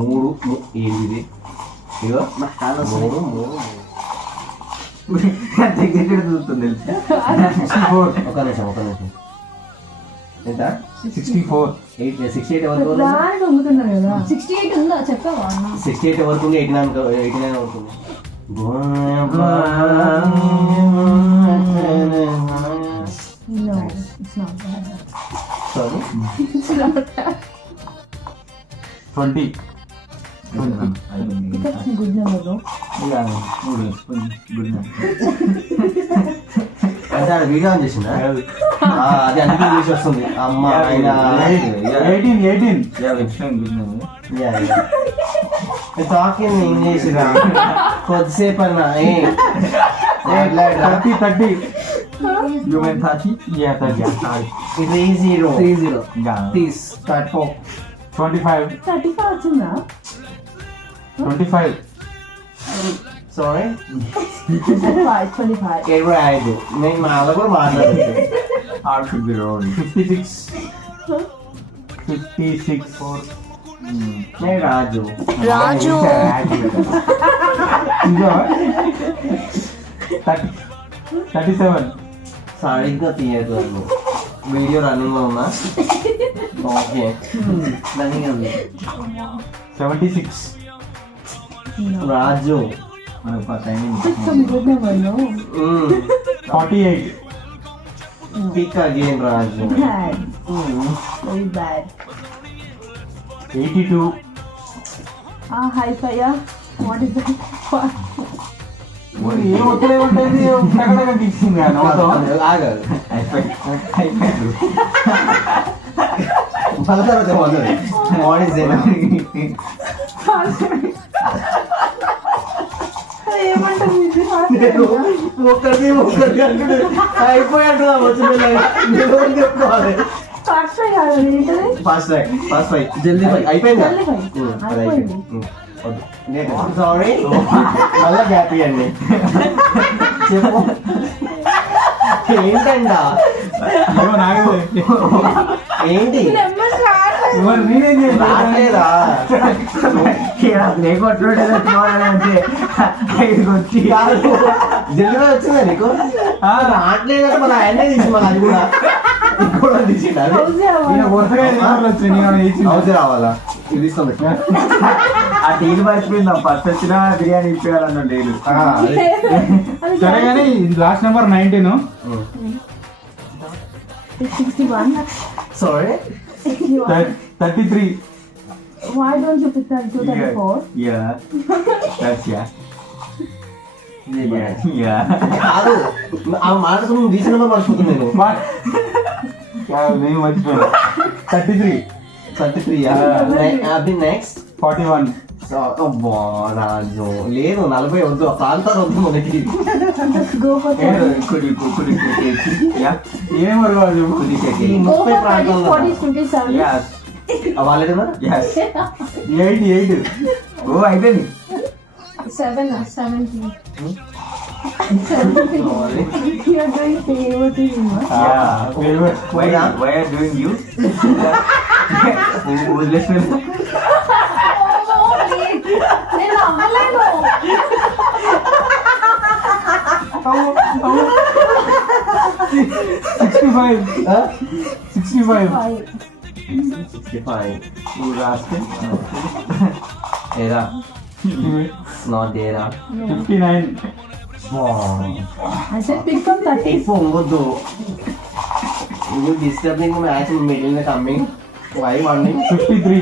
మూడు ఏంటిది ఇగో మూడు మూడు చూస్తుంది ఒక నిమిషం ఎంత 64 68 వరకు 68 ఉందా చెప్పవా 68 వరకు 89 వరకు No, it's not that. sorry It's not that. 20 That's a good number though. Good అంటే ఆడ వీడియో ఆన్ చేసిందా అది అందుకే చూసి వస్తుంది అమ్మ ఆయన 18 టాకింగ్ ఇంగ్లీష్ రా కొద్దిసేపు అన్నా 30 You mean 30? Yeah, 30. 30 Yeah. Please start for 25. 35 వచ్చిందా 25. sorry 25 ఇరవై ఐదు నేను మా అలా కూడా మాట్లాడదు R should be wrong. 56. నేను రాజు రాజు 37. సరిగ్గా తీయదు వీడియో రన్నింగ్ లో ఉన్నా ఓకే రన్నింగ్ ఉంది 76. Raju It's some good number no 48. Pick again Raju bad very bad 82. high fire what is that ఏం ఒక్కడే ఉంటుంది ఒక్కడే గిచ్చింది ఆగదు మళ్ళీ తర్వాత వాట్ ఇస్ ఏమంటారు ఒక్కడికి అంటే అయిపోయాడు చెప్పుకోవాలి ఫాస్ట్ కాదు ఏంటది ఫాస్ట్ ఫైవ్ జల్దీ ఫైవ్ అయిపోయిందా అయిపోయింది సారీ మళ్ళా గ్యాప్ ఇవ్వండి చెప్పు ఏంటండా ఏంటి నేనేం రాలేదా నీకు అంటే జల్దీగా వచ్చిందా నీకు రావట్లేదంటే మన ఆయనే తీసి మన అది కూడా ఇంకోటి తీసిండు అది హౌస్ రావాలా ఇది ఇస్తాం ఆ డీల్ మర్చిపోయిందా ఫస్ట్ వచ్చిన బిర్యానీ ఇప్పేయాలన్న డీల్ సరే కానీ last number 19 61 sorry 33 why don't you pick that 234 yeah that's yeah కాదు ఆ మాటకు నువ్వు తీసిన నెంబర్ మర్చిపోతుంది నేను నేను మర్చిపోయాను 33 అది నెక్స్ట్ 41 రాజు లేదు 40 వద్దు ప్రాంతాలు వద్దు మనకి go for 30 ఏం మరవాదు go for 30 40 27 వాళ్ళేనా 88 ఓ అయిపోయింది 7 70 you are doing favoritism why are doing you who is listening నేను అవ్వలేను 65 నువ్వు రాస్తే ఏరా నాట్ దేరా 59 I said pick from 30 పొంగొద్దు you disturbing match middle in the coming why warning 53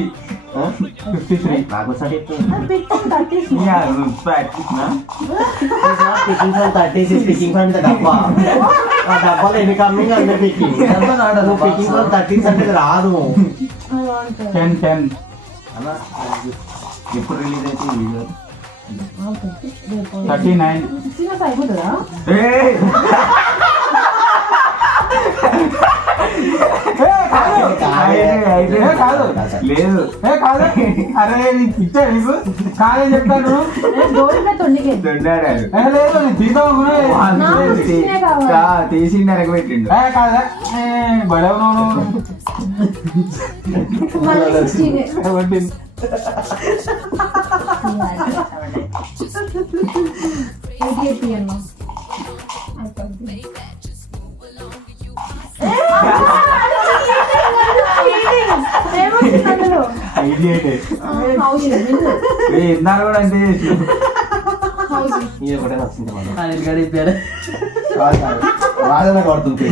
నాకు సరే pick from 30 yeah fat na is not picking from 30 is picking from the డబ్బా ఆ డబ్బాలో ఎన్ని కమ్మింగ్ అన్నీ పికింగ్ నువ్వు పికింగ్ ఫ్రమ్ 30 అంటే రాదు I want 10 అన్న ఎప్పుడు రిలీజ్ అయితే వీడియో okay 39 65 అయిపోతుందా ఏ కాదు లేదు కాదు. అరే నీకు ఇచ్చా నీకు కాదని చెప్తాను. దొండాడాడు లేదు నేను తీసిండు వెనక పెట్టిండు. కాదా బడవను ఇందాక కూడా అంతే చేసిండు. ఇది ఒకటే నచ్చింది రాజన కొడుతుంది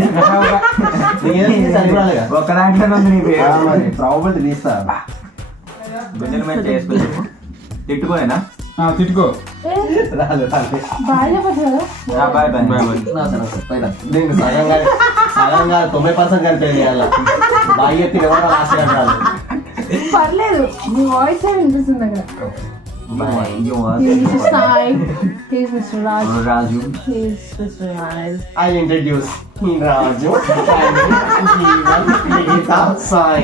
ఒక్క దాంట్లో ఉంది నీ పేరు. ప్రాబిలిటీ తీస్తా గుండెల మీద చేసుకుని తిట్టుకోనేనా తిట్టుకో. రాదు బాయ్ బాయ్ నేను సగంగా 90% కలిపేది అలా బాగా ఎత్తి ఎవరో రాసిరాదు. పర్లేదు మీ వాయిస్ వినిపిస్తుంది అక్కడ. He's Sai. He's Mr. Raj. Raju He's Mr. Raj. I introduce Raju and Sai.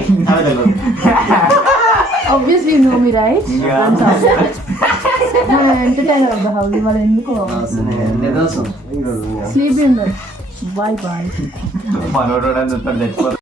Obviously you know me, right? Yeah. I'm entertainer of the house. You are ఎందుకు sleep in the bye bye. మనోడు తెచ్చిపోతాడు.